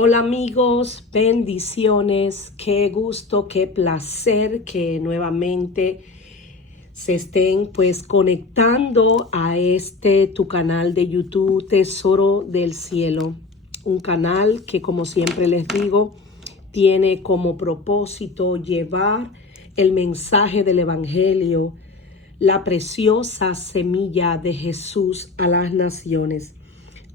Hola amigos, bendiciones, qué gusto, qué placer que nuevamente se estén conectando a tu canal de YouTube Tesoro del Cielo. Un canal que, como siempre les digo, tiene como propósito llevar el mensaje del Evangelio, la preciosa semilla de Jesús a las naciones.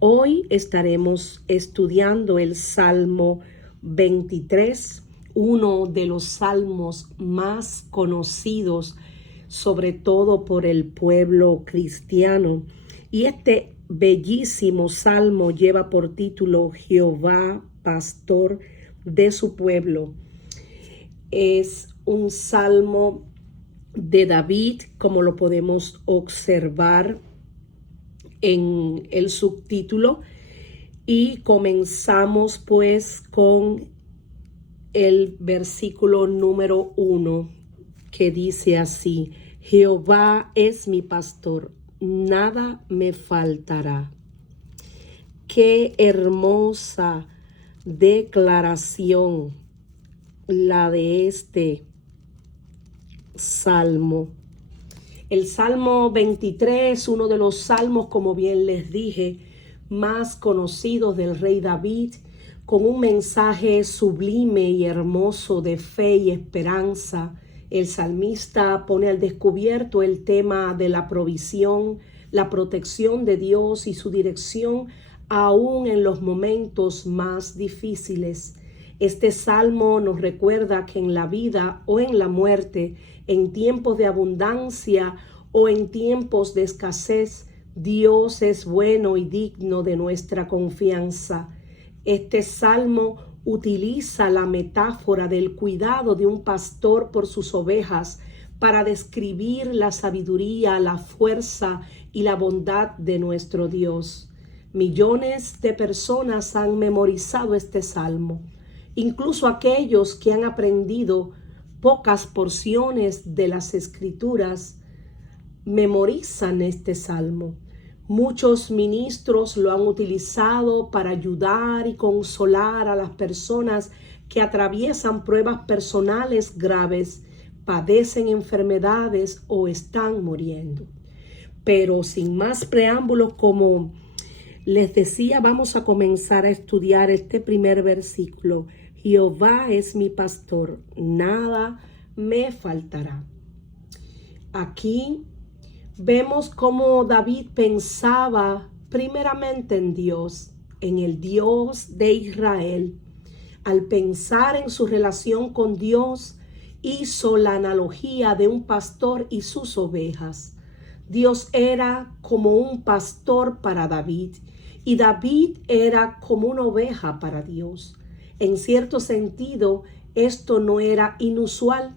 Hoy estaremos estudiando el Salmo 23, uno de los salmos más conocidos, sobre todo por el pueblo cristiano. Y este bellísimo salmo lleva por título Jehová, pastor de su pueblo. Es un salmo de David, como lo podemos observar en el subtítulo, y comenzamos con el versículo número 1, que dice así: Jehová es mi pastor, nada me faltará. Qué hermosa declaración la de este salmo. El Salmo 23, uno de los salmos, como bien les dije, más conocidos del rey David, con un mensaje sublime y hermoso de fe y esperanza. El salmista pone al descubierto el tema de la provisión, la protección de Dios y su dirección, aún en los momentos más difíciles. Este salmo nos recuerda que en la vida o en la muerte, en tiempos de abundancia o en tiempos de escasez, Dios es bueno y digno de nuestra confianza. Este salmo utiliza la metáfora del cuidado de un pastor por sus ovejas para describir la sabiduría, la fuerza y la bondad de nuestro Dios. Millones de personas han memorizado este salmo. Incluso aquellos que han aprendido pocas porciones de las Escrituras memorizan este salmo. Muchos ministros lo han utilizado para ayudar y consolar a las personas que atraviesan pruebas personales graves, padecen enfermedades o están muriendo. Pero sin más preámbulos, como les decía, vamos a comenzar a estudiar este primer versículo. Jehová es mi pastor, nada me faltará. Aquí vemos cómo David pensaba primeramente en Dios, en el Dios de Israel. Al pensar en su relación con Dios, hizo la analogía de un pastor y sus ovejas. Dios era como un pastor para David y David era como una oveja para Dios. En cierto sentido, esto no era inusual.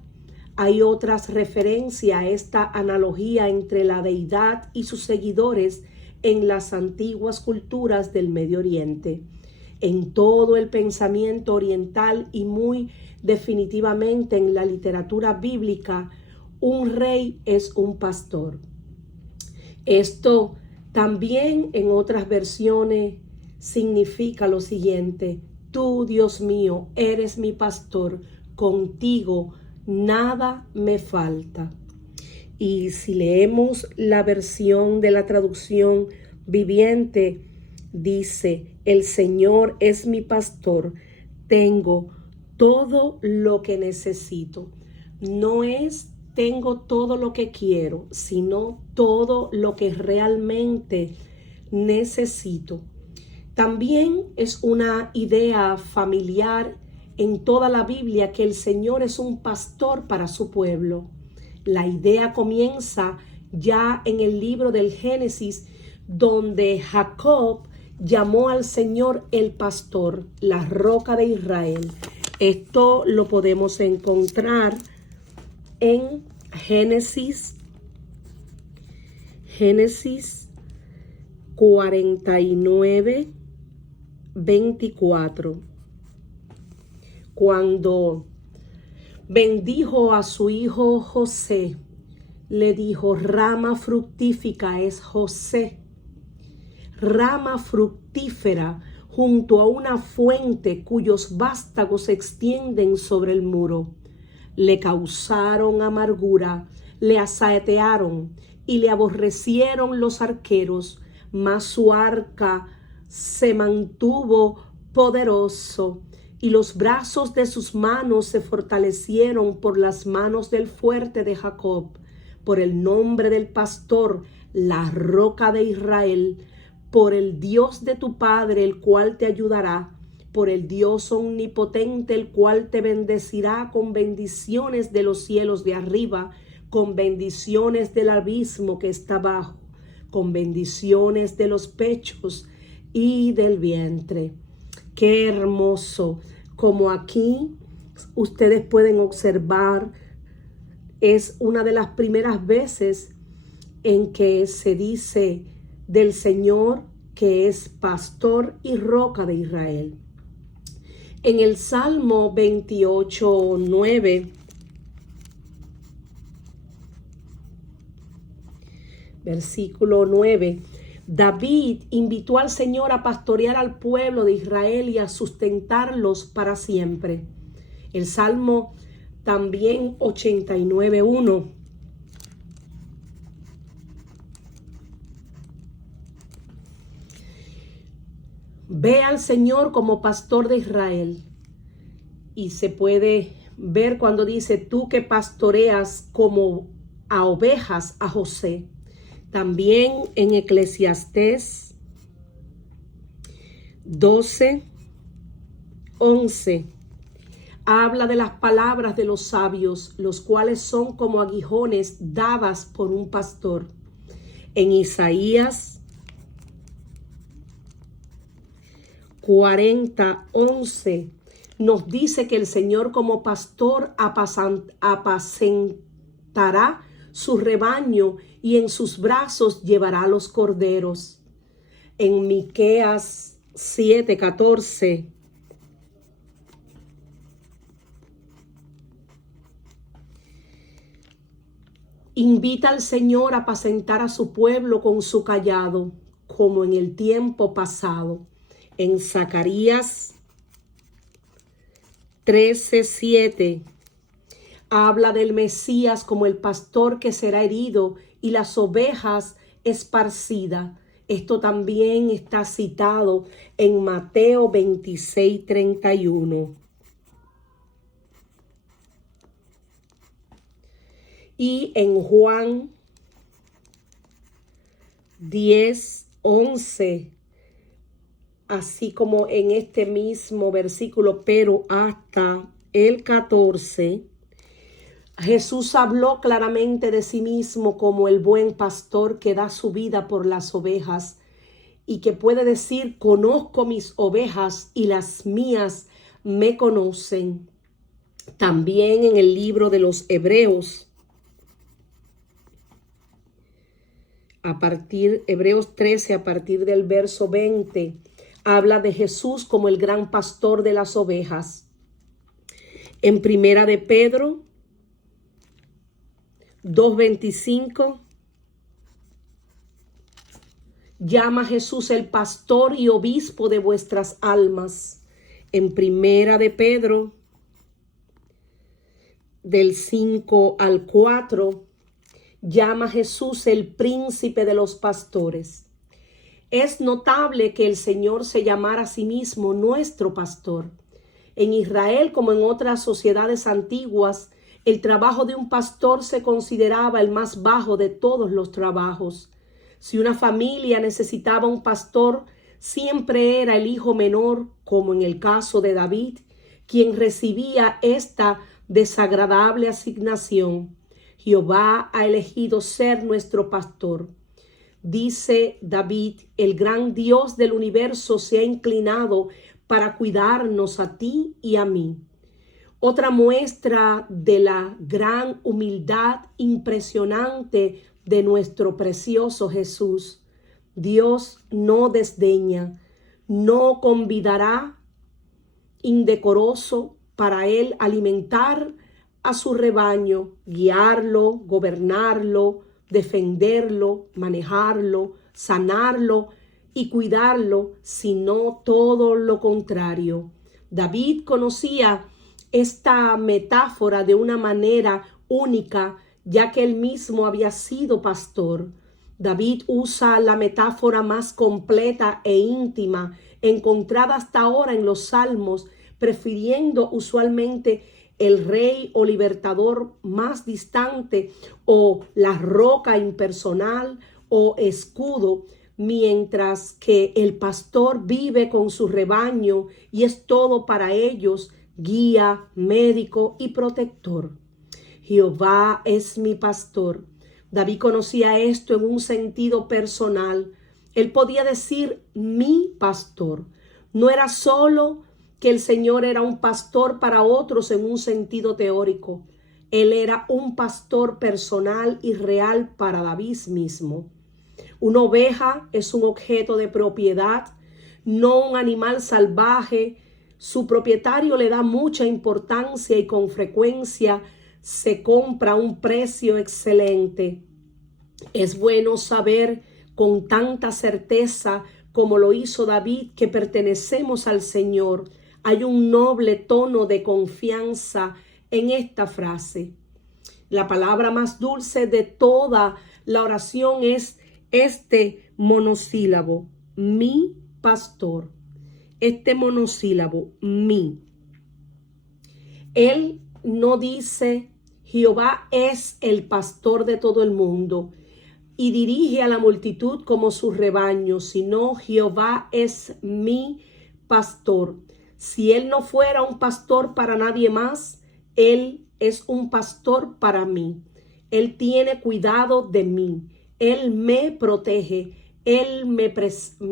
Hay otras referencias a esta analogía entre la deidad y sus seguidores en las antiguas culturas del Medio Oriente. En todo el pensamiento oriental y muy definitivamente en la literatura bíblica, un rey es un pastor. Esto también en otras versiones significa lo siguiente: tú, Dios mío, eres mi pastor, contigo nada me falta. Y si leemos la versión de la traducción viviente, dice: el Señor es mi pastor, tengo todo lo que necesito. No es tengo todo lo que quiero, sino todo lo que realmente necesito. También es una idea familiar en toda la Biblia que el Señor es un pastor para su pueblo. La idea comienza ya en el libro del Génesis, donde Jacob llamó al Señor el pastor, la roca de Israel. Esto lo podemos encontrar en Génesis 49, 24. Cuando bendijo a su hijo José, le dijo: rama fructífera es José, rama fructífera junto a una fuente cuyos vástagos se extienden sobre el muro. Le causaron amargura, le asaetearon y le aborrecieron los arqueros, mas su arca se mantuvo poderoso y los brazos de sus manos se fortalecieron por las manos del fuerte de Jacob, por el nombre del pastor, la roca de Israel, por el Dios de tu Padre, el cual te ayudará, por el Dios omnipotente, el cual te bendecirá con bendiciones de los cielos de arriba, con bendiciones del abismo que está abajo, con bendiciones de los pechos y del vientre. Qué hermoso, como aquí ustedes pueden observar, es una de las primeras veces en que se dice del Señor que es pastor y roca de Israel. En el Salmo 28:9, versículo 9, David invitó al Señor a pastorear al pueblo de Israel y a sustentarlos para siempre. El Salmo también 89:1. Ve al Señor como pastor de Israel. Y se puede ver cuando dice, tú que pastoreas como a ovejas a José. También en Eclesiastés 12:11 habla de las palabras de los sabios, los cuales son como aguijones dadas por un pastor. En Isaías 40:11 nos dice que el Señor como pastor apacentará su rebaño y en sus brazos llevará los corderos. En Miqueas 7:14 invita al Señor a apacentar a su pueblo con su cayado, como en el tiempo pasado. En Zacarías 13:7 habla del Mesías como el pastor que será herido y las ovejas esparcidas. Esto también está citado en Mateo 26:31. Y en Juan 10:11, así como en este mismo versículo, pero hasta el 14, Jesús habló claramente de sí mismo como el buen pastor que da su vida por las ovejas y que puede decir, conozco mis ovejas y las mías me conocen. También en el libro de los Hebreos, Hebreos 13, a partir del verso 20, habla de Jesús como el gran pastor de las ovejas. En Primera de Pedro 2:25 llama a Jesús el pastor y obispo de vuestras almas. En Primera de Pedro del 5 al 4 llama a Jesús el príncipe de los pastores. Es notable que el Señor se llamara a sí mismo nuestro pastor. En Israel, como en otras sociedades antiguas, el trabajo de un pastor se consideraba el más bajo de todos los trabajos. Si una familia necesitaba un pastor, siempre era el hijo menor, como en el caso de David, quien recibía esta desagradable asignación. Jehová ha elegido ser nuestro pastor. Dice David, el gran Dios del universo se ha inclinado para cuidarnos a ti y a mí. Otra muestra de la gran humildad impresionante de nuestro precioso Jesús. Dios no desdeña, no convidará indecoroso para él alimentar a su rebaño, guiarlo, gobernarlo, defenderlo, manejarlo, sanarlo y cuidarlo, sino todo lo contrario. David conocía esta metáfora de una manera única, ya que él mismo había sido pastor. David usa la metáfora más completa e íntima encontrada hasta ahora en los Salmos, prefiriendo usualmente el rey o libertador más distante o la roca impersonal o escudo, mientras que el pastor vive con su rebaño y es todo para ellos, guía, médico y protector. Jehová es mi pastor. David conocía esto en un sentido personal. Él podía decir mi pastor. No era solo que el Señor era un pastor para otros en un sentido teórico. Él era un pastor personal y real para David mismo. Una oveja es un objeto de propiedad, no un animal salvaje. Su propietario le da mucha importancia y con frecuencia se compra a un precio excelente. Es bueno saber con tanta certeza como lo hizo David que pertenecemos al Señor. Hay un noble tono de confianza en esta frase. La palabra más dulce de toda la oración es este monosílabo, mi pastor. Este monosílabo, mi. Él no dice Jehová es el pastor de todo el mundo y dirige a la multitud como su rebaño, sino Jehová es mi pastor. Si él no fuera un pastor para nadie más, él es un pastor para mí. Él tiene cuidado de mí. Él me protege. Él me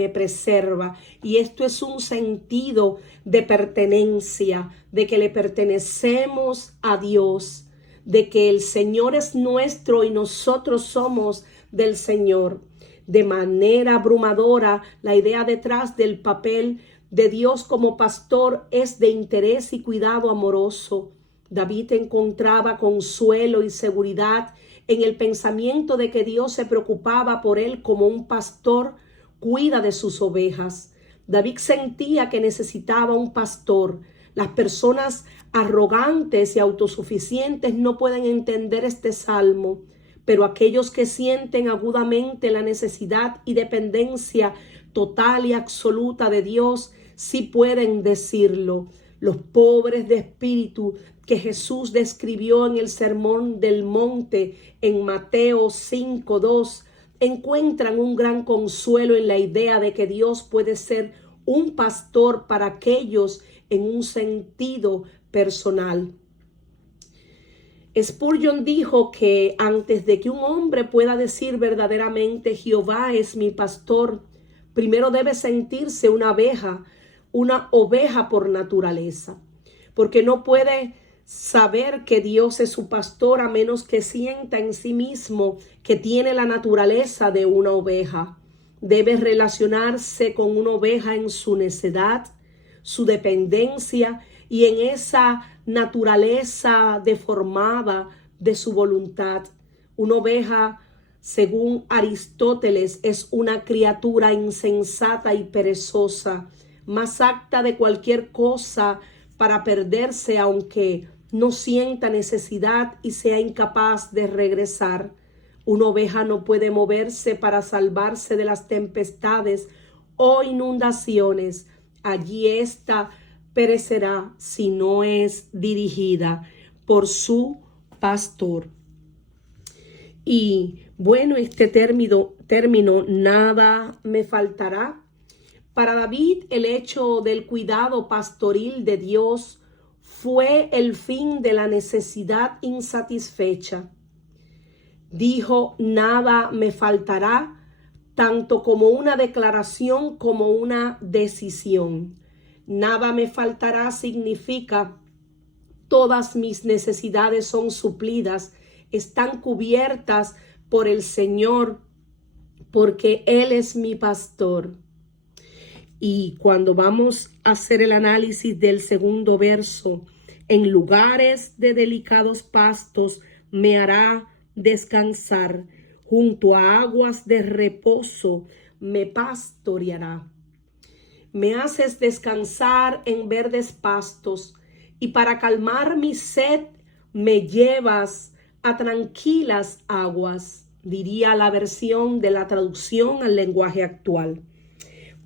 preserva. Y esto es un sentido de pertenencia, de que le pertenecemos a Dios, de que el Señor es nuestro y nosotros somos del Señor. De manera abrumadora, la idea detrás del papel de Dios como pastor es de interés y cuidado amoroso. David encontraba consuelo y seguridad en el pensamiento de que Dios se preocupaba por él como un pastor cuida de sus ovejas. David sentía que necesitaba un pastor. Las personas arrogantes y autosuficientes no pueden entender este salmo, pero aquellos que sienten agudamente la necesidad y dependencia total y absoluta de Dios sí pueden decirlo. Los pobres de espíritu que Jesús describió en el Sermón del Monte en Mateo 5:2 encuentran un gran consuelo en la idea de que Dios puede ser un pastor para aquellos en un sentido personal. Spurgeon dijo que antes de que un hombre pueda decir verdaderamente Jehová es mi pastor, primero debe sentirse una oveja por naturaleza, porque no puede saber que Dios es su pastor a menos que sienta en sí mismo que tiene la naturaleza de una oveja. Debe relacionarse con una oveja en su necedad, su dependencia y en esa naturaleza deformada de su voluntad. Una oveja, según Aristóteles, es una criatura insensata y perezosa, más apta de cualquier cosa para perderse, aunque no sienta necesidad y sea incapaz de regresar. Una oveja no puede moverse para salvarse de las tempestades o inundaciones. Allí ésta perecerá si no es dirigida por su pastor. Y bueno, este término, nada me faltará. Para David, el hecho del cuidado pastoril de Dios fue el fin de la necesidad insatisfecha. Dijo, nada me faltará, tanto como una declaración como una decisión. Nada me faltará significa todas mis necesidades son suplidas, están cubiertas por el Señor, porque Él es mi pastor. Y cuando vamos a hacer el análisis del segundo verso, en lugares de delicados pastos me hará descansar, junto a aguas de reposo me pastoreará. Me haces descansar en verdes pastos, y para calmar mi sed me llevas a tranquilas aguas, diría la versión de la traducción al lenguaje actual.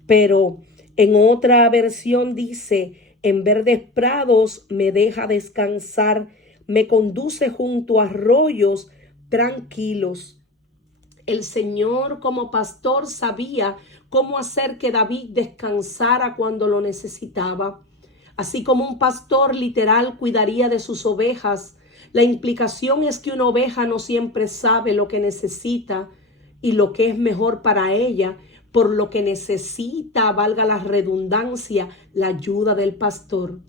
Pero en otra versión dice, en verdes prados me deja descansar, me conduce junto a arroyos tranquilos. El Señor como pastor sabía cómo hacer que David descansara cuando lo necesitaba. Así como un pastor literal cuidaría de sus ovejas, la implicación es que una oveja no siempre sabe lo que necesita y lo que es mejor para ella, por lo que necesita, valga la redundancia, la ayuda del pastor.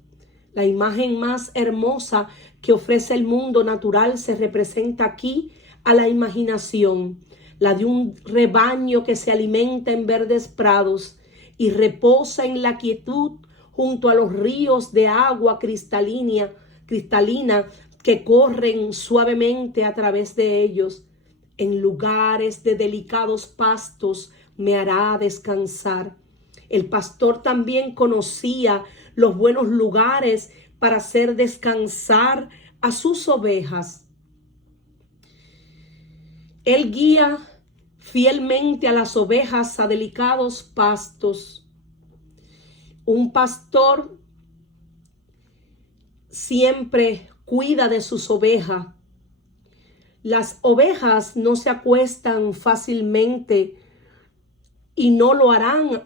La imagen más hermosa que ofrece el mundo natural se representa aquí a la imaginación, la de un rebaño que se alimenta en verdes prados y reposa en la quietud junto a los ríos de agua cristalina que corren suavemente a través de ellos. En lugares de delicados pastos me hará descansar. El pastor también conocía los buenos lugares para hacer descansar a sus ovejas. Él guía fielmente a las ovejas a delicados pastos. Un pastor siempre cuida de sus ovejas. Las ovejas no se acuestan fácilmente y no lo harán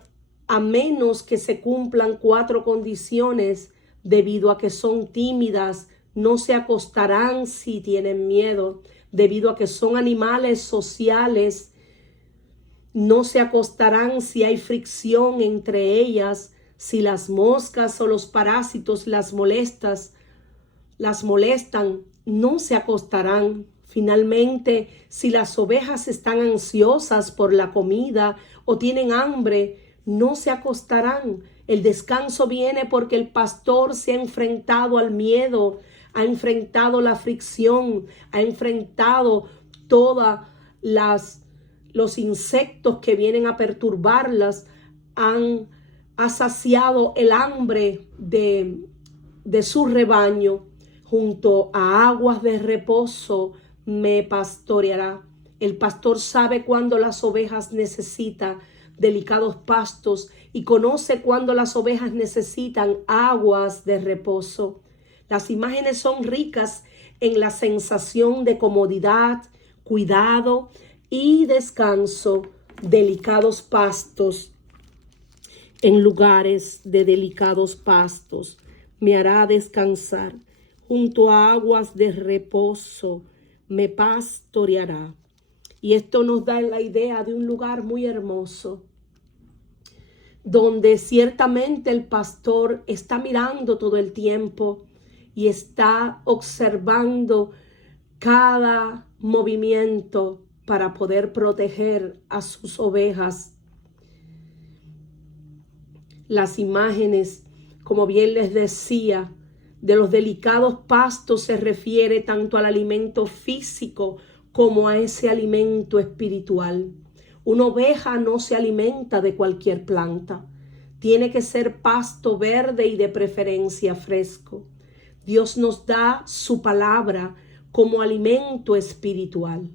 a menos que se cumplan 4 condiciones. Debido a que son tímidas, no se acostarán si tienen miedo. Debido a que son animales sociales, no se acostarán si hay fricción entre ellas. Si las moscas o los parásitos las molestan, no se acostarán. Finalmente, si las ovejas están ansiosas por la comida o tienen hambre, no se acostarán. El descanso viene porque el pastor se ha enfrentado al miedo, ha enfrentado la fricción, ha enfrentado todos los insectos que vienen a perturbarlas, ha saciado el hambre de su rebaño. Junto a aguas de reposo me pastoreará. El pastor sabe cuándo las ovejas necesitan delicados pastos y conoce cuándo las ovejas necesitan aguas de reposo. Las imágenes son ricas en la sensación de comodidad, cuidado y descanso. Delicados pastos. En lugares de delicados pastos me hará descansar. Junto a aguas de reposo me pastoreará. Y esto nos da la idea de un lugar muy hermoso, donde ciertamente el pastor está mirando todo el tiempo y está observando cada movimiento para poder proteger a sus ovejas. Las imágenes, como bien les decía, de los delicados pastos se refiere tanto al alimento físico como a ese alimento espiritual. Una oveja no se alimenta de cualquier planta. Tiene que ser pasto verde y de preferencia fresco. Dios nos da su palabra como alimento espiritual.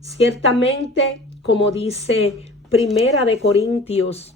Ciertamente, como dice Primera de Corintios,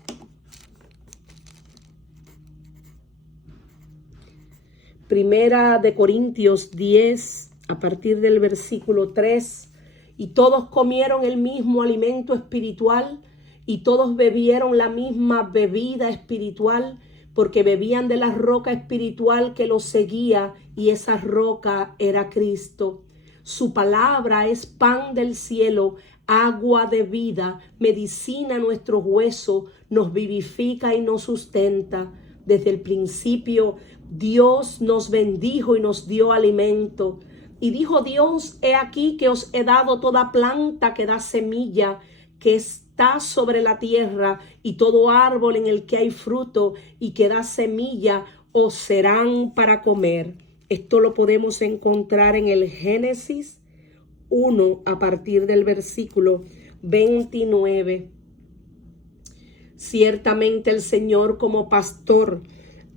Primera de Corintios 10, a partir del versículo 3, y todos comieron el mismo alimento espiritual y todos bebieron la misma bebida espiritual, porque bebían de la roca espiritual que los seguía, y esa roca era Cristo. Su palabra es pan del cielo, agua de vida, medicina a nuestros huesos, nos vivifica y nos sustenta. Desde el principio Dios nos bendijo y nos dio alimento. Y dijo Dios: he aquí que os he dado toda planta que da semilla, que está sobre la tierra, y todo árbol en el que hay fruto y que da semilla, os serán para comer. Esto lo podemos encontrar en el Génesis 1 a partir del versículo 29. Ciertamente el Señor como pastor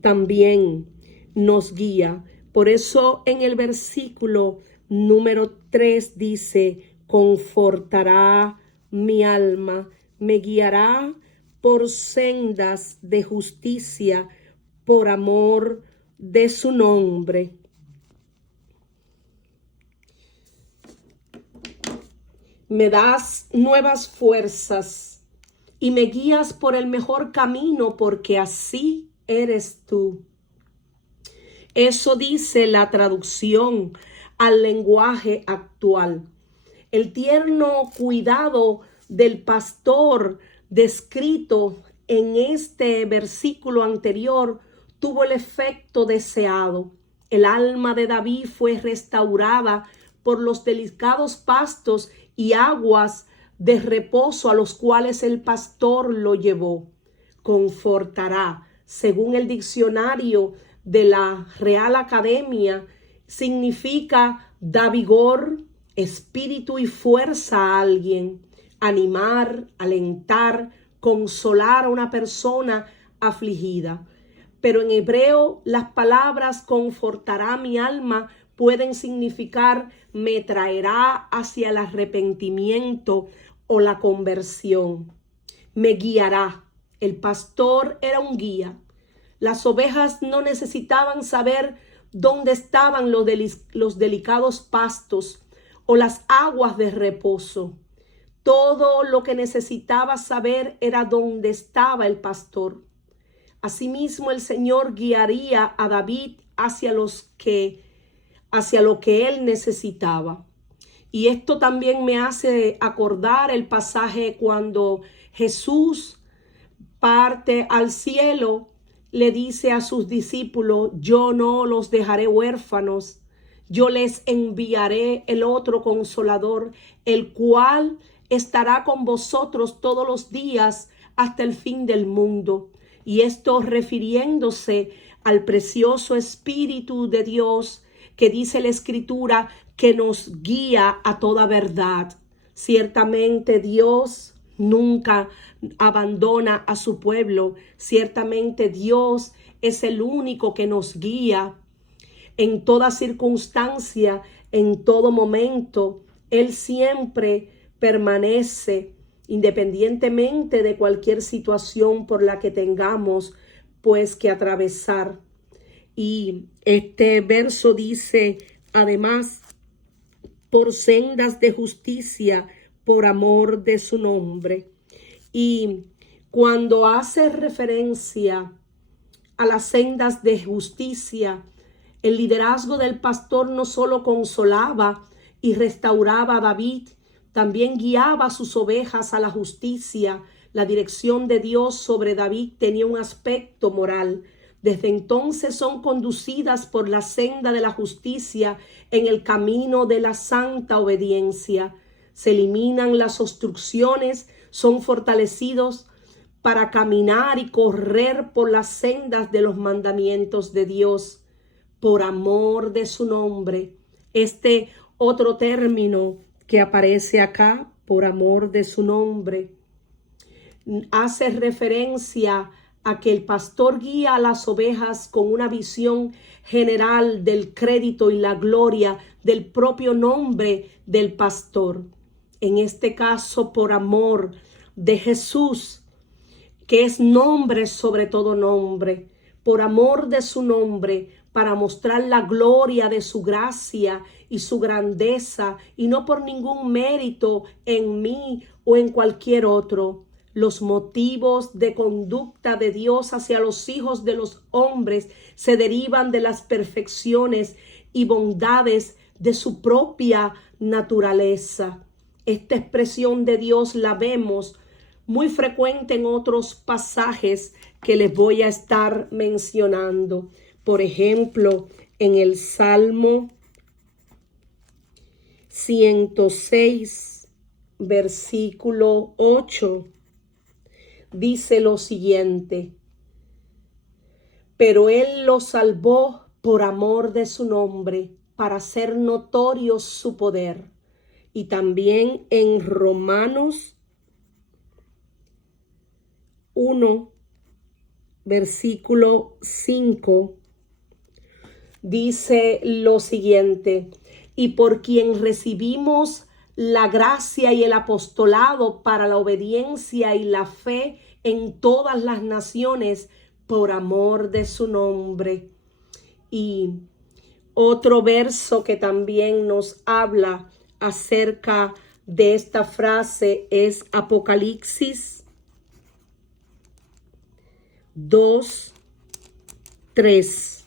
también nos guía. Por eso en el versículo número 3 dice: confortará mi alma, me guiará por sendas de justicia, por amor de su nombre. Me das nuevas fuerzas y me guías por el mejor camino, porque así eres tú. Eso dice la traducción al lenguaje actual. El tierno cuidado del pastor descrito en este versículo anterior tuvo el efecto deseado. El alma de David fue restaurada por los delicados pastos y aguas de reposo a los cuales el pastor lo llevó. Confortará, según el diccionario de la Real Academia, significa da vigor, espíritu y fuerza a alguien, animar, alentar, consolar a una persona afligida. Pero en hebreo las palabras confortará mi alma pueden significar me traerá hacia el arrepentimiento o la conversión. Me guiará. El pastor era un guía. Las ovejas no necesitaban saber dónde estaban los delicados pastos o las aguas de reposo. Todo lo que necesitaba saber era dónde estaba el pastor. Asimismo, el Señor guiaría a David hacia lo que él necesitaba. Y esto también me hace acordar el pasaje cuando Jesús parte al cielo, le dice a sus discípulos: yo no los dejaré huérfanos, yo les enviaré el otro consolador, el cual estará con vosotros todos los días hasta el fin del mundo. Y esto refiriéndose al precioso Espíritu de Dios, que dice la Escritura que nos guía a toda verdad. Ciertamente Dios nunca abandona a su pueblo. Ciertamente Dios es el único que nos guía en toda circunstancia, en todo momento. Él siempre permanece, independientemente de cualquier situación por la que tengamos pues que atravesar. Y este verso dice además: por sendas de justicia, por amor de su nombre. Y cuando hace referencia a las sendas de justicia, el liderazgo del pastor no solo consolaba y restauraba a David, también guiaba a sus ovejas a la justicia. La dirección de Dios sobre David tenía un aspecto moral. Desde entonces son conducidas por la senda de la justicia en el camino de la santa obediencia. Se eliminan las obstrucciones, son fortalecidos para caminar y correr por las sendas de los mandamientos de Dios, por amor de su nombre. Este otro término que aparece acá, por amor de su nombre, hace referencia a que el pastor guía a las ovejas con una visión general del crédito y la gloria del propio nombre del pastor. En este caso, por amor de Jesús, que es nombre sobre todo nombre, por amor de su nombre, para mostrar la gloria de su gracia y su grandeza, y no por ningún mérito en mí o en cualquier otro. Los motivos de conducta de Dios hacia los hijos de los hombres se derivan de las perfecciones y bondades de su propia naturaleza. Esta expresión de Dios la vemos muy frecuente en otros pasajes que les voy a estar mencionando. Por ejemplo, en el Salmo 106, versículo 8, dice lo siguiente: pero Él lo salvó por amor de su nombre, para hacer notorio su poder. Y también en Romanos 1, versículo 5, dice lo siguiente: y por quien recibimos la gracia y el apostolado para la obediencia y la fe en todas las naciones por amor de su nombre. Y otro verso que también nos habla acerca de esta frase es Apocalipsis 2:3.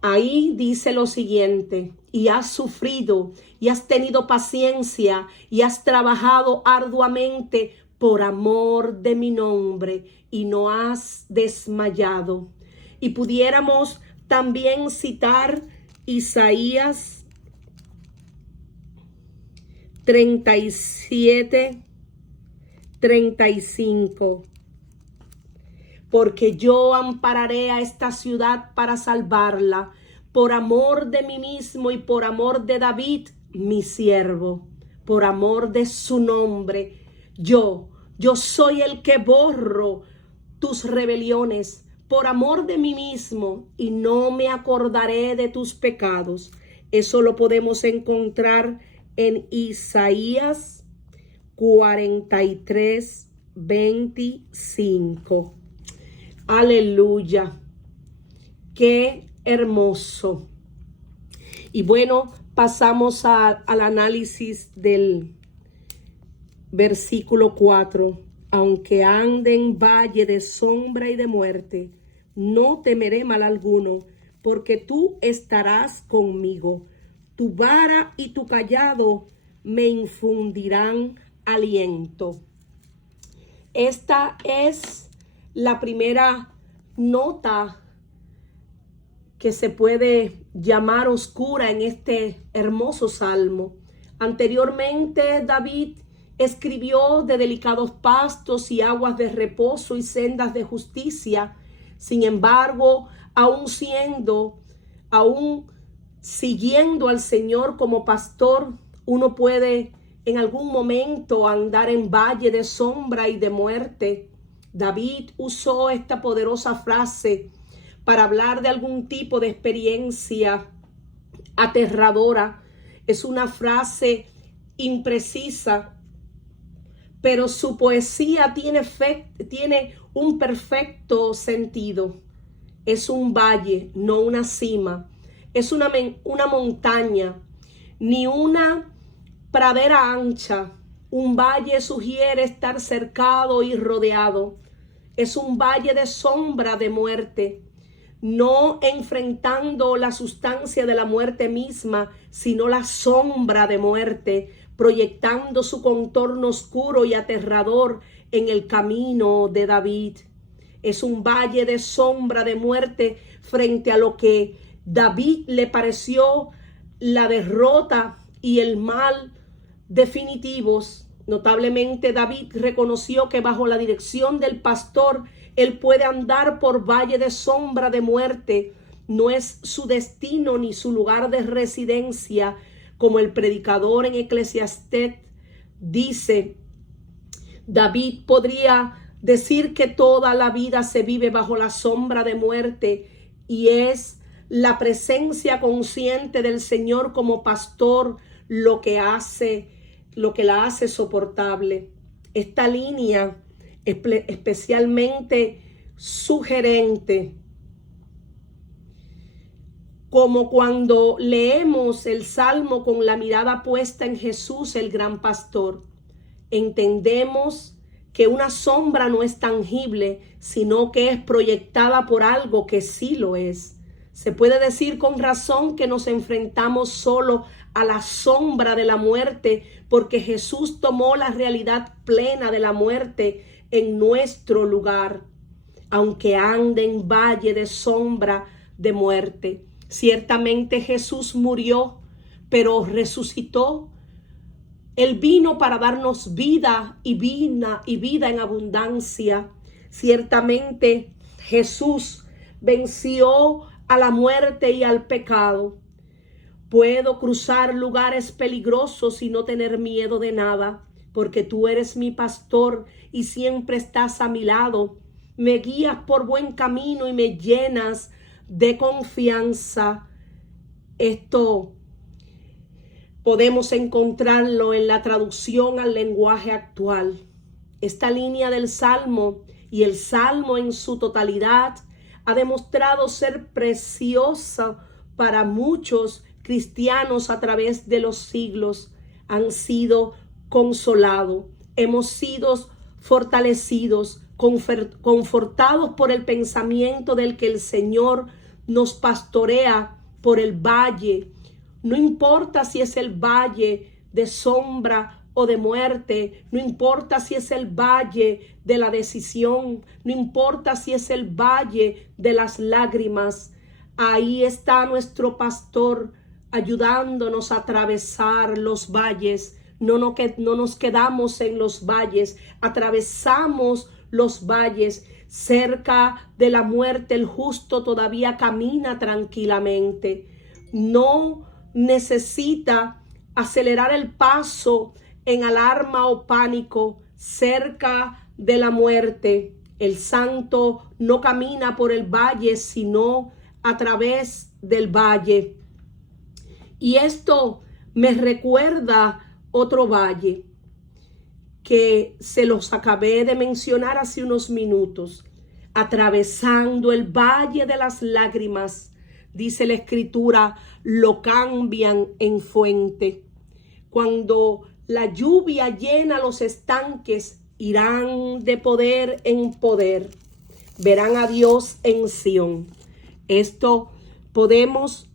Ahí dice lo siguiente: y has sufrido y has tenido paciencia y has trabajado arduamente por amor de mi nombre y no has desmayado. Y pudiéramos también citar Isaías 37:35. Porque yo ampararé a esta ciudad para salvarla, por amor de mí mismo y por amor de David, mi siervo, por amor de su nombre. Yo soy el que borro tus rebeliones, por amor de mí mismo, y no me acordaré de tus pecados. Eso lo podemos encontrar en Isaías 43:25. Aleluya, qué hermoso. Y bueno, pasamos al análisis del versículo 4. Aunque ande en valle de sombra y de muerte, no temeré mal alguno, porque tú estarás conmigo. Tu vara y tu cayado me infundirán aliento. Esta es la primera nota que se puede llamar oscura en este hermoso salmo. Anteriormente, David escribió de delicados pastos y aguas de reposo y sendas de justicia. Sin embargo, aún siguiendo al Señor como pastor, uno puede en algún momento andar en valle de sombra y de muerte. David usó esta poderosa frase para hablar de algún tipo de experiencia aterradora. Es una frase imprecisa, pero su poesía tiene un perfecto sentido. Es un valle, no una cima. Es una montaña, ni una pradera ancha. Un valle sugiere estar cercado y rodeado. Es un valle de sombra de muerte, no enfrentando la sustancia de la muerte misma, sino la sombra de muerte, proyectando su contorno oscuro y aterrador en el camino de David. Es un valle de sombra de muerte frente a lo que David le pareció la derrota y el mal definitivos. Notablemente, David reconoció que bajo la dirección del pastor, él puede andar por valle de sombra de muerte. No es su destino ni su lugar de residencia, como el predicador en Eclesiastés dice. David podría decir que toda la vida se vive bajo la sombra de muerte, y es la presencia consciente del Señor como pastor lo que la hace soportable. Esta línea especialmente sugerente, como cuando leemos el Salmo con la mirada puesta en Jesús, el gran pastor, entendemos que una sombra no es tangible, sino que es proyectada por algo que sí lo es. Se puede decir con razón que nos enfrentamos solo a la sombra de la muerte, porque Jesús tomó la realidad plena de la muerte en nuestro lugar. Aunque ande en valle de sombra de muerte, ciertamente Jesús murió, pero resucitó. Él vino para darnos vida y vida en abundancia. Ciertamente Jesús venció a la muerte y al pecado. Puedo cruzar lugares peligrosos y no tener miedo de nada, porque tú eres mi pastor y siempre estás a mi lado. me guías por buen camino y me llenas de confianza. Esto podemos encontrarlo en la traducción al lenguaje actual. Esta línea del Salmo y el Salmo en su totalidad ha demostrado ser preciosa para muchos cristianos a través de los siglos. Han sido consolados, hemos sido fortalecidos, confortados por el pensamiento del que el Señor nos pastorea por el valle. No importa si es el valle de sombra o de muerte, no importa si es el valle de la decisión, no importa si es el valle de las lágrimas. Ahí está nuestro pastor ayudándonos a atravesar los valles. No nos quedamos en los valles, atravesamos los valles. Cerca de la muerte el justo todavía camina tranquilamente. No necesita acelerar el paso en alarma o pánico. Cerca de la muerte, el santo no camina por el valle, sino a través del valle. Y esto me recuerda otro valle que se los acabé de mencionar hace unos minutos. Atravesando el valle de las lágrimas, dice la Escritura, lo cambian en fuente. Cuando la lluvia llena los estanques, irán de poder en poder. Verán a Dios en Sión. Esto podemos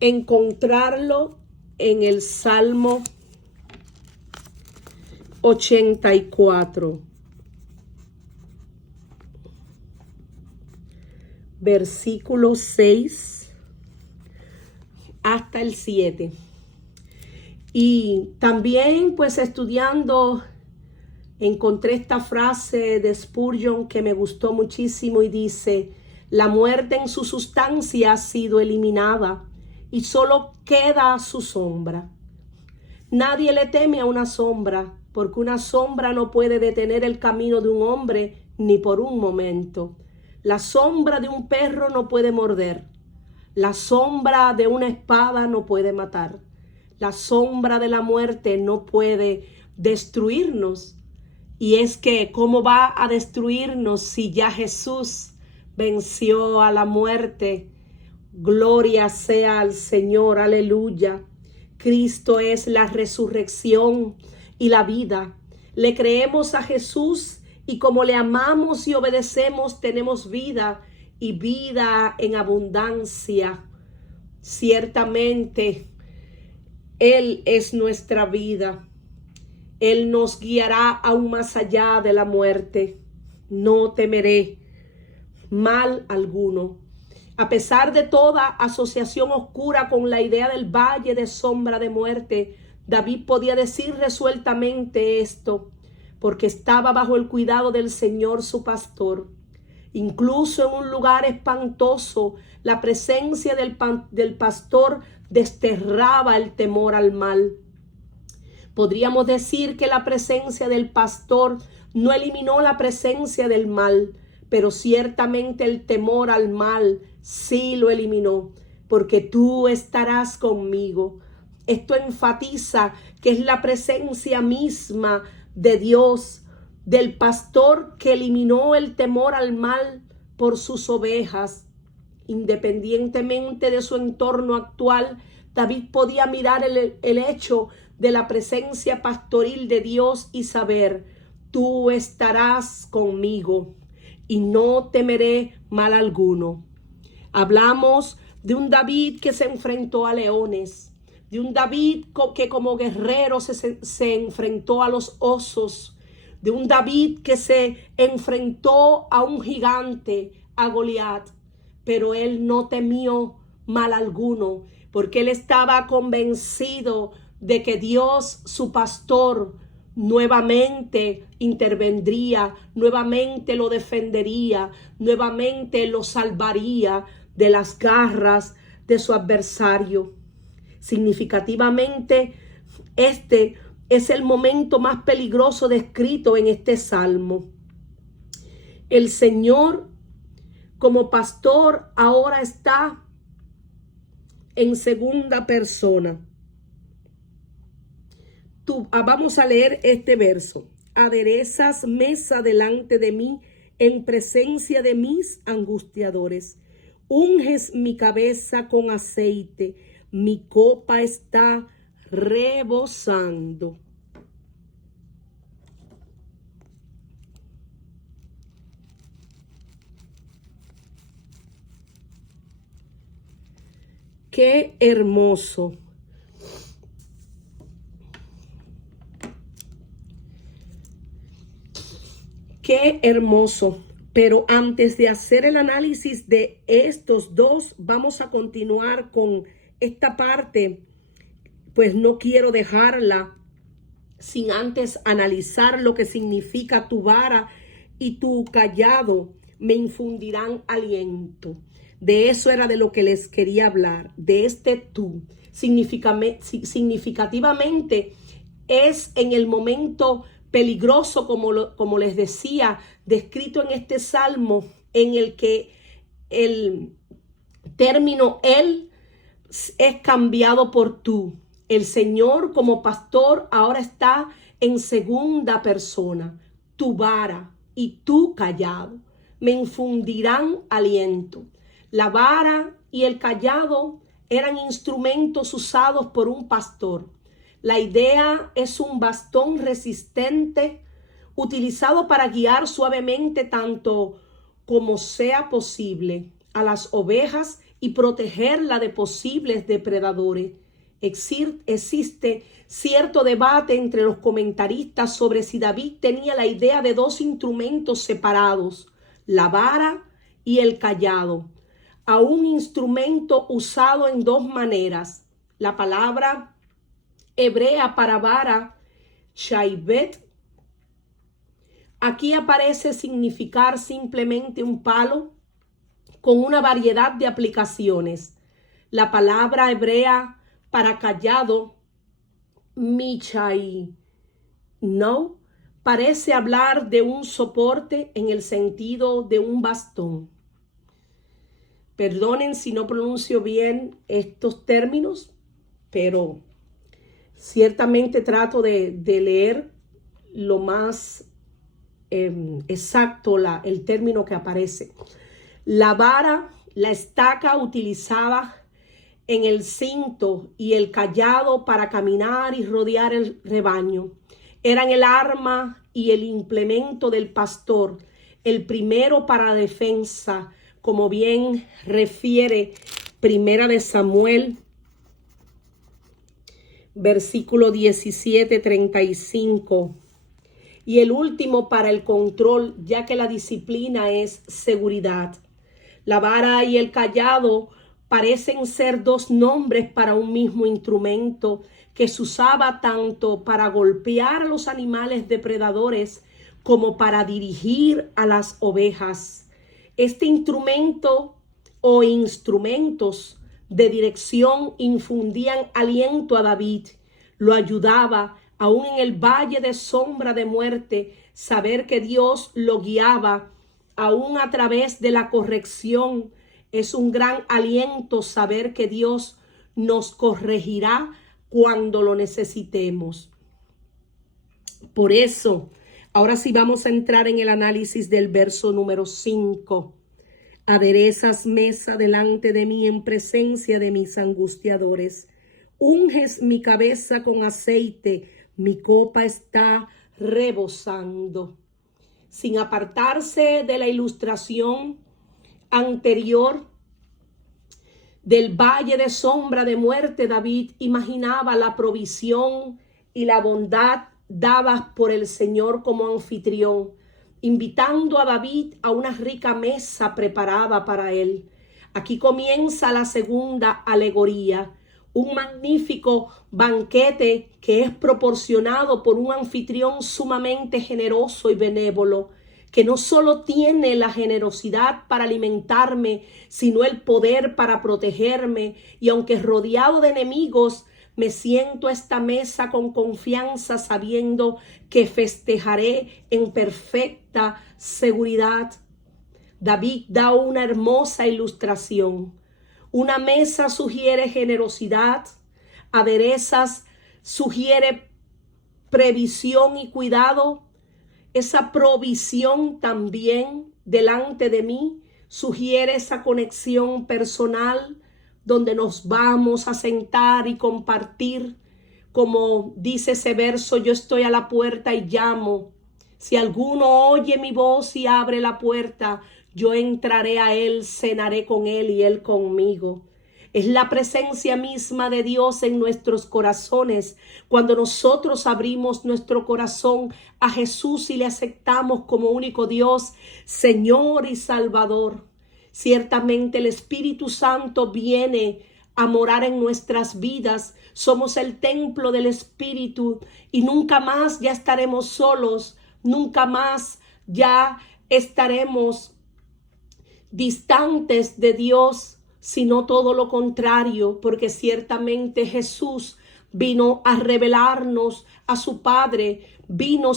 encontrarlo en el Salmo 84. Versículo 6 hasta el 7. Y también pues estudiando encontré esta frase de Spurgeon que me gustó muchísimo y dice: la muerte en su sustancia ha sido eliminada y solo queda su sombra. Nadie le teme a una sombra, porque una sombra no puede detener el camino de un hombre ni por un momento. La sombra de un perro no puede morder. La sombra de una espada no puede matar. La sombra de la muerte no puede destruirnos. Y es que, ¿cómo va a destruirnos si ya Jesús venció a la muerte? Gloria sea al Señor, aleluya. Cristo es la resurrección y la vida. Le creemos a Jesús y como le amamos y obedecemos, tenemos vida y vida en abundancia. Ciertamente, Él es nuestra vida. Él nos guiará aún más allá de la muerte. No temeré mal alguno. A pesar de toda asociación oscura con la idea del valle de sombra de muerte, David podía decir resueltamente esto, porque estaba bajo el cuidado del Señor su pastor. Incluso en un lugar espantoso, la presencia del pastor desterraba el temor al mal. Podríamos decir que la presencia del pastor no eliminó la presencia del mal, pero ciertamente el temor al mal sí lo eliminó, porque tú estarás conmigo. Esto enfatiza que es la presencia misma de Dios, del pastor que eliminó el temor al mal por sus ovejas. Independientemente de su entorno actual, David podía mirar el hecho de la presencia pastoril de Dios y saber: tú estarás conmigo y no temeré mal alguno. Hablamos de un David que se enfrentó a leones, de un David que como guerrero se enfrentó a los osos, de un David que se enfrentó a un gigante, a Goliat, pero él no temió mal alguno, porque él estaba convencido de que Dios, su pastor, nuevamente intervendría, nuevamente lo defendería, nuevamente lo salvaría de las garras de su adversario. Significativamente, este es el momento más peligroso descrito en este salmo. El Señor como pastor ahora está en segunda persona. Vamos a leer este verso. Aderezas mesa delante de mí en presencia de mis angustiadores. Unges mi cabeza con aceite, mi copa está rebosando. Qué hermoso. Qué hermoso. Pero antes de hacer el análisis de estos dos, vamos a continuar con esta parte. Pues no quiero dejarla sin antes analizar lo que significa tu vara y tu callado me infundirán aliento. De eso era de lo que les quería hablar, de este tú. Significativamente es en el momento peligroso, como les decía, descrito en este salmo, en el que el término él es cambiado por tú. El Señor como pastor ahora está en segunda persona. Tu vara y tu callado me infundirán aliento. La vara y el callado eran instrumentos usados por un pastor. La idea es un bastón resistente utilizado para guiar suavemente tanto como sea posible a las ovejas y protegerla de posibles depredadores. Existe cierto debate entre los comentaristas sobre si David tenía la idea de dos instrumentos separados, la vara y el callado, a un instrumento usado en dos maneras. La palabra hebrea para vara, shaibet, aquí aparece significar simplemente un palo con una variedad de aplicaciones. La palabra hebrea para callado, michai, no, parece hablar de un soporte en el sentido de un bastón. Perdonen si no pronuncio bien estos términos, pero ciertamente trato de leer lo más exacto el término que aparece. La vara, la estaca utilizada en el cinto y el callado para caminar y rodear el rebaño eran el arma y el implemento del pastor, el primero para defensa, como bien refiere Primera de Samuel, versículo 17:35, y el último para el control, ya que la disciplina es seguridad. La vara y el callado parecen ser dos nombres para un mismo instrumento que se usaba tanto para golpear a los animales depredadores como para dirigir a las ovejas. Este instrumento o instrumentos de dirección infundían aliento a David, lo ayudaba aún en el valle de sombra de muerte, saber que Dios lo guiaba aún a través de la corrección. Es un gran aliento saber que Dios nos corregirá cuando lo necesitemos. Por eso, ahora sí vamos a entrar en el análisis del verso número 5. Aderezas mesa delante de mí en presencia de mis angustiadores. Unges mi cabeza con aceite, mi copa está rebosando. Sin apartarse de la ilustración anterior del valle de sombra de muerte, David imaginaba la provisión y la bondad dadas por el Señor como anfitrión, invitando a David a una rica mesa preparada para él. Aquí comienza la segunda alegoría, un magnífico banquete que es proporcionado por un anfitrión sumamente generoso y benévolo, que no solo tiene la generosidad para alimentarme, sino el poder para protegerme, y aunque rodeado de enemigos, me siento a esta mesa con confianza, sabiendo que festejaré en perfecto perfecta seguridad. David da una hermosa ilustración. Una mesa sugiere generosidad, aderezas sugiere previsión y cuidado. Esa provisión también delante de mí sugiere esa conexión personal donde nos vamos a sentar y compartir. Como dice ese verso, yo estoy a la puerta y llamo. Si alguno oye mi voz y abre la puerta, yo entraré a él, cenaré con él y él conmigo. Es la presencia misma de Dios en nuestros corazones. Cuando nosotros abrimos nuestro corazón a Jesús y le aceptamos como único Dios, Señor y Salvador, ciertamente el Espíritu Santo viene a morar en nuestras vidas. Somos el templo del Espíritu y nunca más ya estaremos solos, nunca más ya estaremos distantes de Dios, sino todo lo contrario, porque ciertamente Jesús vino a revelarnos a su Padre, vino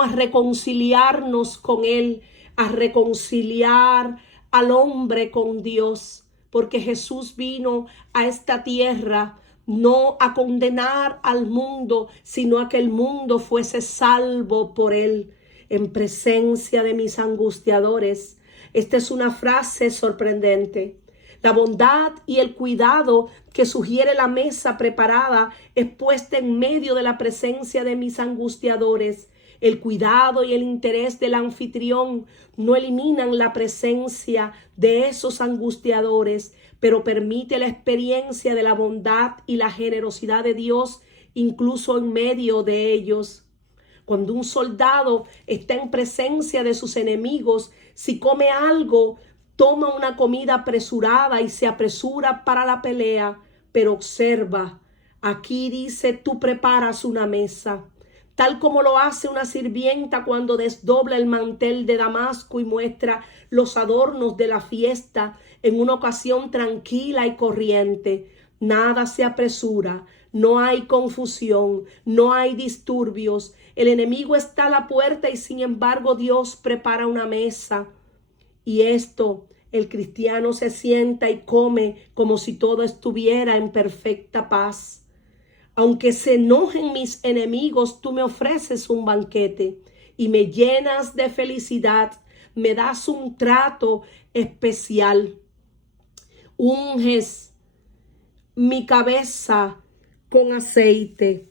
a reconciliarnos con Él, a reconciliar al hombre con Dios, porque Jesús vino a esta tierra no a condenar al mundo, sino a que el mundo fuese salvo por Él. En presencia de mis angustiadores. Esta es una frase sorprendente. La bondad y el cuidado que sugiere la mesa preparada es puesta en medio de la presencia de mis angustiadores. El cuidado y el interés del anfitrión no eliminan la presencia de esos angustiadores, pero permite la experiencia de la bondad y la generosidad de Dios incluso en medio de ellos. Cuando un soldado está en presencia de sus enemigos, si come algo, toma una comida apresurada y se apresura para la pelea. Pero observa, aquí dice, tú preparas una mesa, tal como lo hace una sirvienta cuando desdobla el mantel de damasco y muestra los adornos de la fiesta en una ocasión tranquila y corriente. Nada se apresura, no hay confusión, no hay disturbios. El enemigo está a la puerta y sin embargo Dios prepara una mesa. Y esto, el cristiano se sienta y come como si todo estuviera en perfecta paz. Aunque se enojen mis enemigos, tú me ofreces un banquete y me llenas de felicidad, me das un trato especial. Unges mi cabeza con aceite.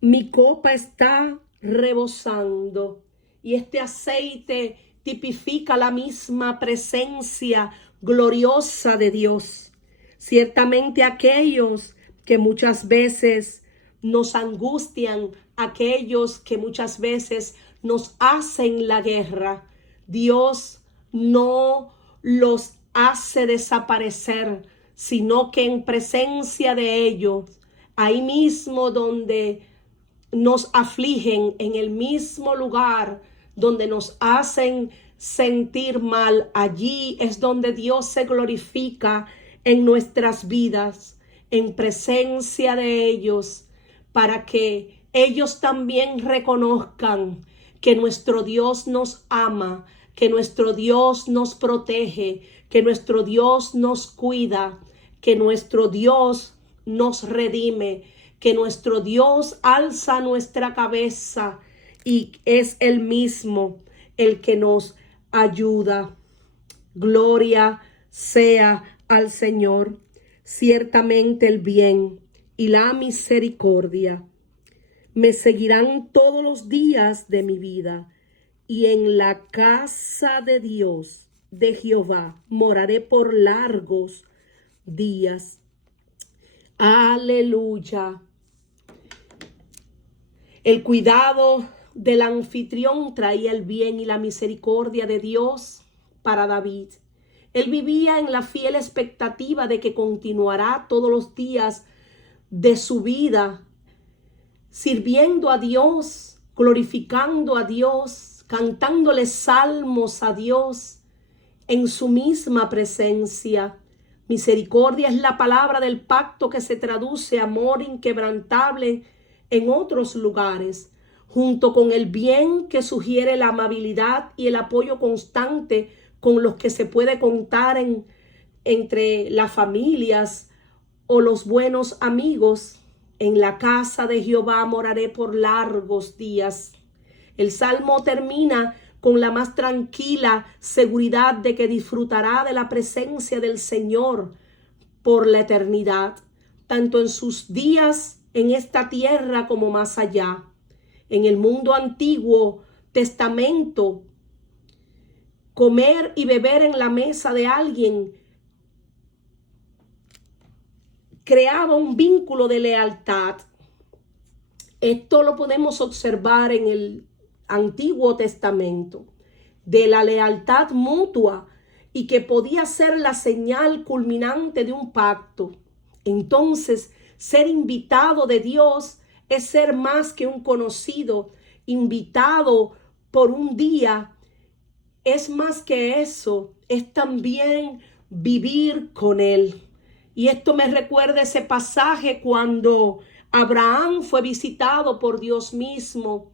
Mi copa está rebosando y este aceite tipifica la misma presencia gloriosa de Dios. Ciertamente aquellos que muchas veces nos angustian, aquellos que muchas veces nos hacen la guerra, Dios no los hace desaparecer, sino que en presencia de ellos, ahí mismo donde nos afligen, en el mismo lugar donde nos hacen sentir mal, allí es donde Dios se glorifica en nuestras vidas, en presencia de ellos, para que ellos también reconozcan que nuestro Dios nos ama, que nuestro Dios nos protege, que nuestro Dios nos cuida, que nuestro Dios nos redime, que nuestro Dios alza nuestra cabeza y es el mismo el que nos ayuda. Gloria sea al Señor. Ciertamente el bien y la misericordia me seguirán todos los días de mi vida, y en la casa de Dios, de Jehová, moraré por largos días. Aleluya. El cuidado del anfitrión traía el bien y la misericordia de Dios para David. Él vivía en la fiel expectativa de que continuará todos los días de su vida sirviendo a Dios, glorificando a Dios, cantándole salmos a Dios en su misma presencia. Misericordia es la palabra del pacto que se traduce amor inquebrantable en otros lugares. junto con el bien que sugiere la amabilidad y el apoyo constante con los que se puede contar entre las familias o los buenos amigos. En la casa de Jehová moraré por largos días. El salmo termina con la más tranquila seguridad de que disfrutará de la presencia del Señor por la eternidad, tanto en sus días en esta tierra como más allá. En el mundo antiguo testamento, comer y beber en la mesa de alguien creaba un vínculo de lealtad. Esto lo podemos observar en el Antiguo Testamento, de la lealtad mutua y que podía ser la señal culminante de un pacto. Entonces, ser invitado de Dios es ser más que un conocido, invitado por un día. Es más que eso, es también vivir con Él. Y esto me recuerda ese pasaje cuando Abraham fue visitado por Dios mismo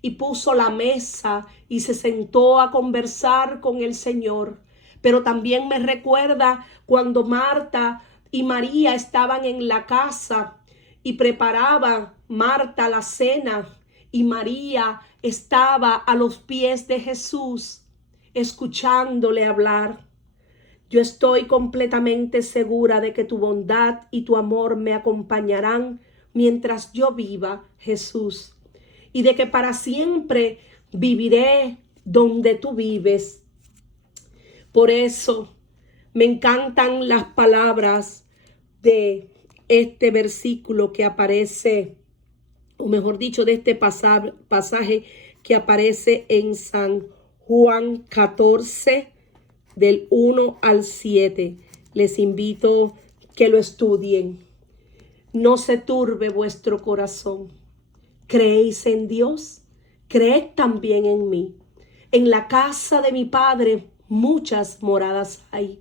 y puso la mesa y se sentó a conversar con el Señor. Pero también me recuerda cuando Marta y María estaban en la casa y preparaba Marta la cena y María estaba a los pies de Jesús escuchándole hablar. Yo estoy completamente segura de que tu bondad y tu amor me acompañarán mientras yo viva, Jesús, y de que para siempre viviré donde tú vives. Por eso me encantan las palabras de este versículo que aparece, o mejor dicho, de este pasaje que aparece en San Juan 14, del 1 al 7. Les invito que lo estudien. No se turbe vuestro corazón. ¿Creéis en Dios? Creed también en mí. En la casa de mi Padre muchas moradas hay.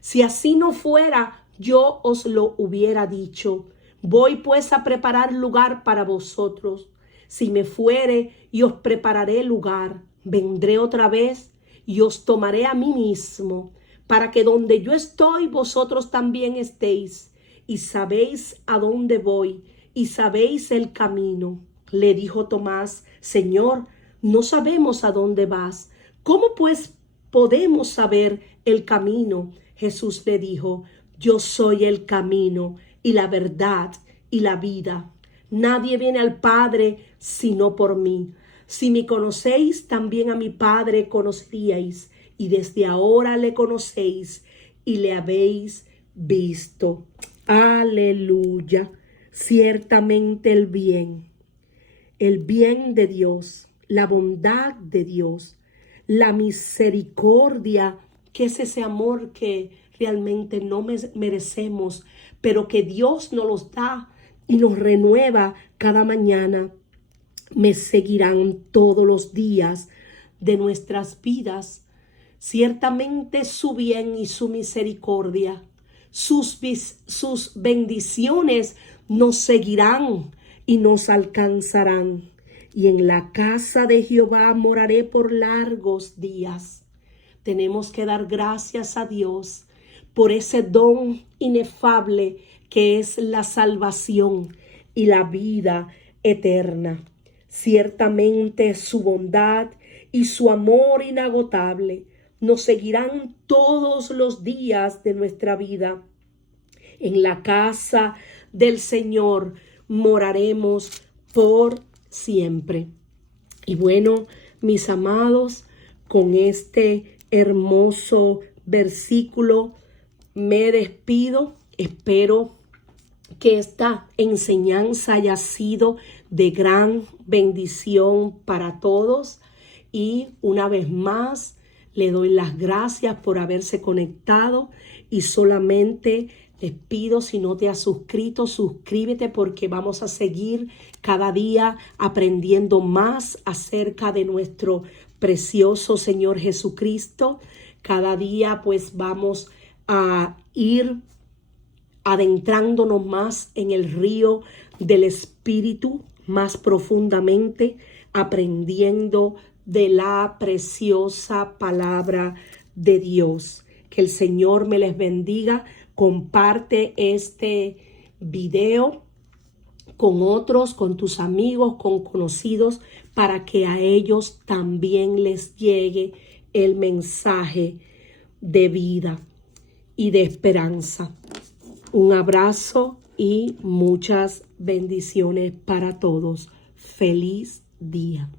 Si así no fuera, yo os lo hubiera dicho. Voy pues a preparar lugar para vosotros. Si me fuere y os prepararé lugar, vendré otra vez y os tomaré a mí mismo, para que donde yo estoy, vosotros también estéis. Y sabéis a dónde voy, y sabéis el camino. Le dijo Tomás: Señor, no sabemos a dónde vas. ¿Cómo pues podemos saber el camino? Jesús le dijo: Yo soy el camino y la verdad y la vida. Nadie viene al Padre sino por mí. Si me conocéis, también a mi Padre conoceríais, y desde ahora le conocéis y le habéis visto. Aleluya. Ciertamente el bien de Dios, la bondad de Dios, la misericordia, que es ese amor que realmente no merecemos, pero que Dios nos los da y nos renueva cada mañana, me seguirán todos los días de nuestras vidas. Ciertamente su bien y su misericordia, sus bendiciones nos seguirán y nos alcanzarán. Y en la casa de Jehová moraré por largos días. Tenemos que dar gracias a Dios por ese don inefable que es la salvación y la vida eterna. Ciertamente su bondad y su amor inagotable nos seguirán todos los días de nuestra vida. En la casa del Señor moraremos por siempre. Y bueno, mis amados, con este hermoso versículo me despido. Espero que esta enseñanza haya sido de gran bendición para todos. Y una vez más, le doy las gracias por haberse conectado y solamente les pido, si no te has suscrito, suscríbete, porque vamos a seguir cada día aprendiendo más acerca de nuestro precioso Señor Jesucristo. Cada día pues vamos a ir adentrándonos más en el río del Espíritu, más profundamente, aprendiendo de la preciosa palabra de Dios. Que el Señor me les bendiga. Comparte este video con otros, con tus amigos, con conocidos, para que a ellos también les llegue el mensaje de vida y de esperanza. Un abrazo y muchas bendiciones para todos. Feliz día.